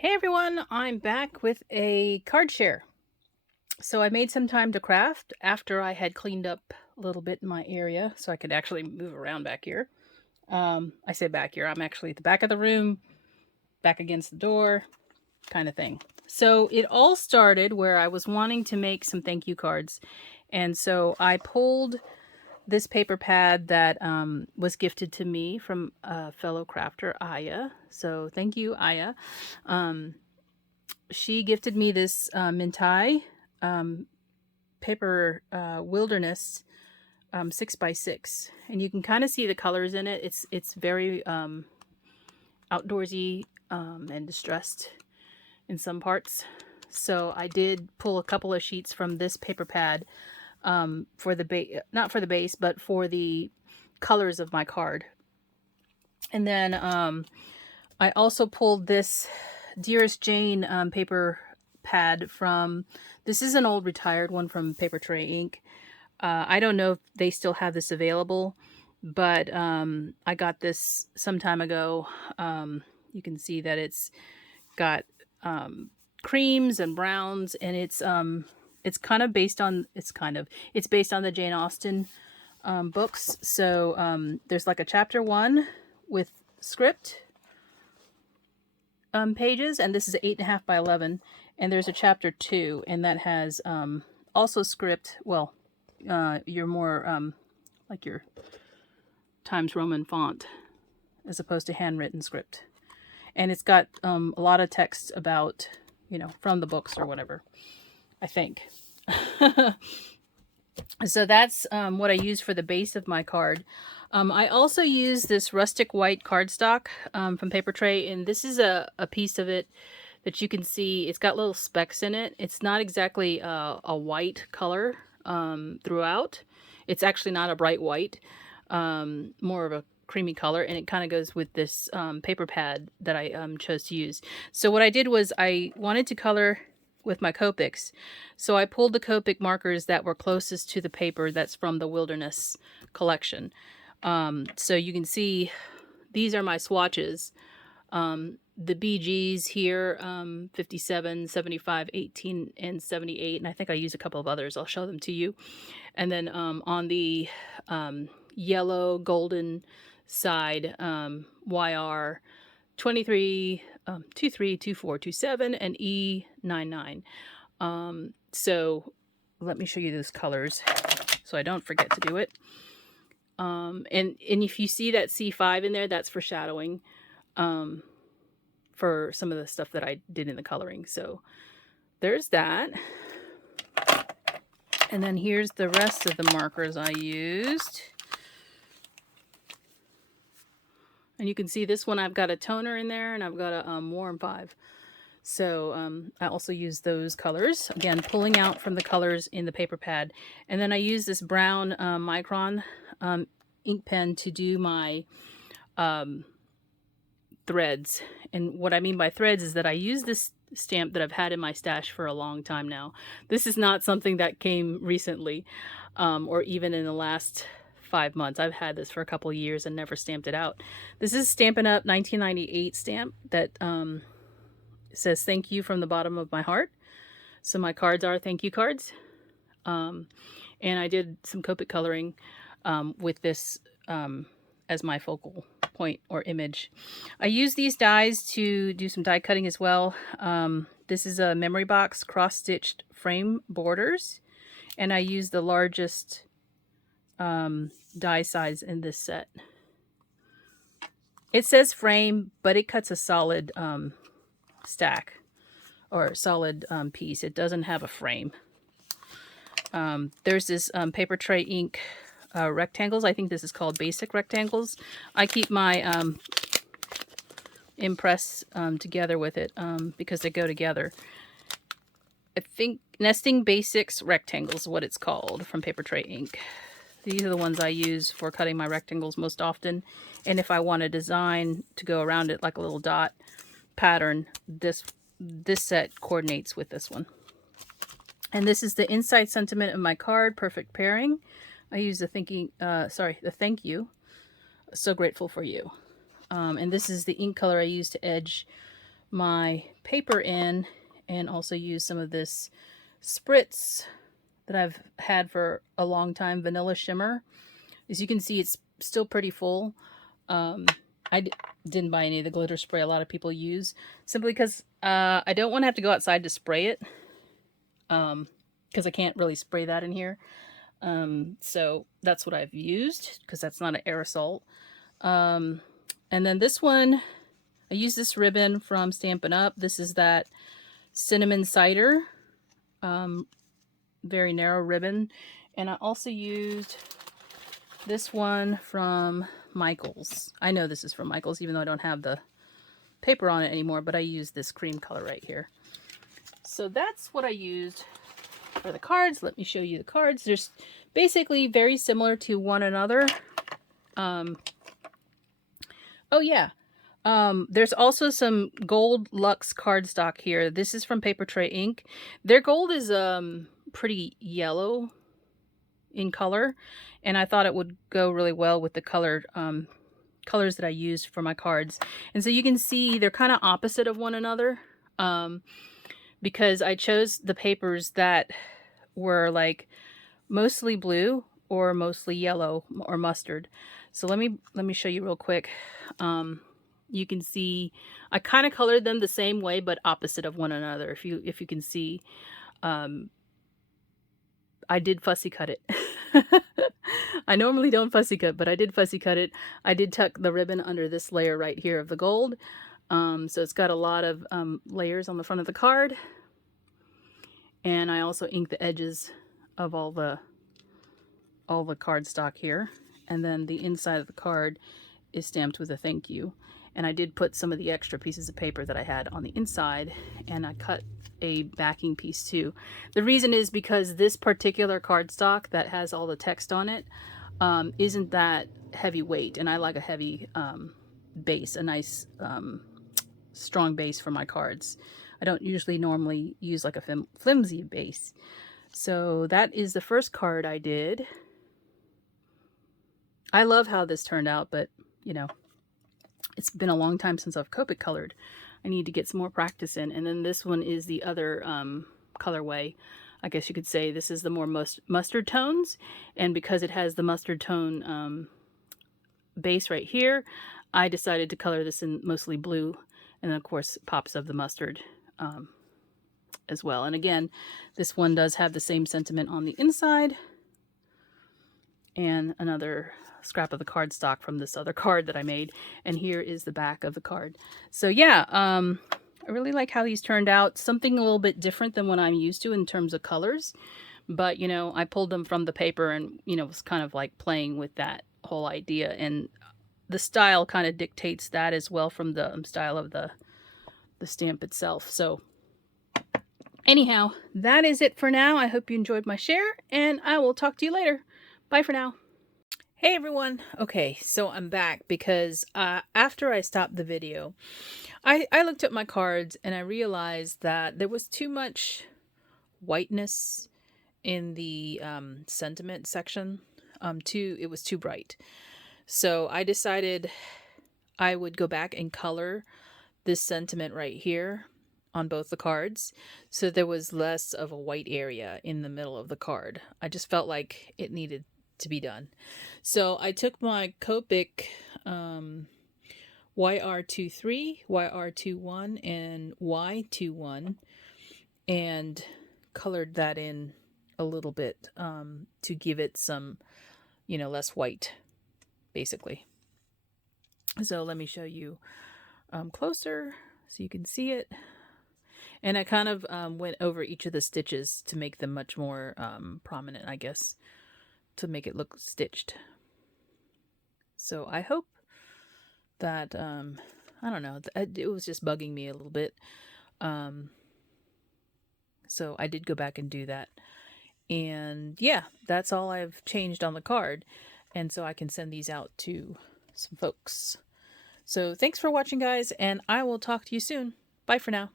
Hey everyone, I'm back with a card share. So I made some time to craft after I had cleaned up a little bit in my area so I could actually move around back here. I say back here, I'm actually at the back of the room, back against the door, kind of thing. So it all started where I was wanting to make some thank you cards. And so I pulled this paper pad that was gifted to me from a fellow crafter, Aya. So thank you, Aya. She gifted me this Mintai um, paper wilderness 6x6, and you can kind of see the colors in it. It's very outdoorsy and distressed in some parts. So I did pull a couple of sheets from this paper pad for the base, not for the base, but for the colors of my card. And then I also pulled this Dearest Jane paper pad from, this is an old retired one from Paper Tray Ink. I don't know if they still have this available, but I got this some time ago. You can see that it's got creams and browns, and it's kind of based on, it's based on the Jane Austen books. So there's like a chapter 1 with script pages, and this is 8.5 by 11, and there's a chapter 2, and that has also script. Well, your more like your Times Roman font as opposed to handwritten script, and it's got a lot of text about, from the books or whatever, I think. So that's what I use for the base of my card. I also use this rustic white cardstock from Paper Tray, and this is a piece of it that you can see. It's got little specks in it. It's not exactly a white color throughout. It's actually not a bright white, more of a creamy color, and it kind of goes with this paper pad that I chose to use. So what I did was I wanted to color with my Copics. So I pulled the Copic markers that were closest to the paper that's from the Wilderness collection. So you can see these are my swatches. The BGs here, 57, 75, 18, and 78. And I think I use a couple of others. I'll show them to you. And then on the yellow golden side, YR 23, 23, 24, 27, and E99. So let me show you those colors so I don't forget to do it. And if you see that C5 in there, that's foreshadowing for some of the stuff that I did in the coloring. So there's that. And then here's the rest of the markers I used. And you can see this one, I've got a toner in there, and I've got a Warm 5. So I also use those colors, again, pulling out from the colors in the paper pad. And then I use this brown Micron ink pen to do my threads. And what I mean by threads is that I use this stamp that I've had in my stash for a long time now. This is not something that came recently or even in the last 5 months. I've had this for a couple years and never stamped it out. This is Stampin' Up! 1998 stamp that says thank you from the bottom of my heart. So my cards are thank you cards. And I did some Copic coloring with this as my focal point or image. I use these dies to do some die cutting as well. This is a memory box cross-stitched frame borders, and I use the largest die size in this set. It says frame, but it cuts a solid stack or solid piece. It doesn't have a frame. There's this Paper Tray Ink rectangles. I think this is called basic rectangles. I keep my impress together with it because they go together. I think Nesting Basics Rectangles is what it's called from Paper Tray Ink. These are the ones I use for cutting my rectangles most often. And if I want a design to go around it like a little dot pattern, this set coordinates with this one. And this is the inside sentiment of my card, perfect pairing. I use the the thank you. So grateful for you. And this is the ink color I use to edge my paper in and also use some of this spritz that I've had for a long time, Vanilla Shimmer. As you can see, it's still pretty full. I didn't buy any of the glitter spray a lot of people use, simply because I don't want to have to go outside to spray it, because I can't really spray that in here. So that's what I've used, because that's not an aerosol. And then this one, I use this ribbon from Stampin' Up. This is that cinnamon cider, very narrow ribbon. And I also used this one from Michaels. I know this is from Michaels, even though I don't have the paper on it anymore, but I used this cream color right here. So that's what I used for the cards. Let me show you the cards. They're basically very similar to one another. Oh yeah. There's also some gold luxe cardstock here. This is from Paper Tray Ink. Their gold is pretty yellow in color, and I thought it would go really well with the colored colors that I used for my cards. And so you can see they're kind of opposite of one another, because I chose the papers that were like mostly blue or mostly yellow or mustard. So let me show you real quick. You can see I kind of colored them the same way but opposite of one another. If you can see, I did fussy cut it. I normally don't fussy cut, but I did fussy cut it. I did tuck the ribbon under this layer right here of the gold. So it's got a lot of layers on the front of the card. And I also inked the edges of all the cardstock here. And then the inside of the card is stamped with a thank you. And I did put some of the extra pieces of paper that I had on the inside, and I cut a backing piece too. The reason is because this particular cardstock that has all the text on it isn't that heavyweight, and I like a heavy base, a nice strong base for my cards. I don't usually normally use like a flimsy base. So that is the first card I did. I love how this turned out, but you know, it's been a long time since I've Copic colored. I need to get some more practice in. And then this one is the other colorway. I guess you could say this is the more mustard tones. And because it has the mustard tone base right here, I decided to color this in mostly blue. And then of course pops of the mustard as well. And again, this one does have the same sentiment on the inside. And another scrap of the cardstock from this other card that I made. And here is the back of the card. So yeah, I really like how these turned out. Something a little bit different than what I'm used to in terms of colors. But, you know, I pulled them from the paper and, you know, was kind of like playing with that whole idea. And the style kind of dictates that as well from the style of the stamp itself. So anyhow, that is it for now. I hope you enjoyed my share, and I will talk to you later. Bye for now. Hey everyone. Okay, so I'm back because after I stopped the video, I looked at my cards and I realized that there was too much whiteness in the sentiment section. It was too bright. So I decided I would go back and color this sentiment right here on both the cards, so there was less of a white area in the middle of the card. I just felt like it needed to be done. So I took my Copic YR23, YR21, and Y21 and colored that in a little bit to give it some, you know, less white, basically. So let me show you closer so you can see it. And I kind of went over each of the stitches to make them much more prominent, I guess, to make it look stitched. So I hope that, I don't know, it was just bugging me a little bit. So I did go back and do that. And yeah, that's all I've changed on the card. And so I can send these out to some folks. So thanks for watching, guys, and I will talk to you soon. Bye for now.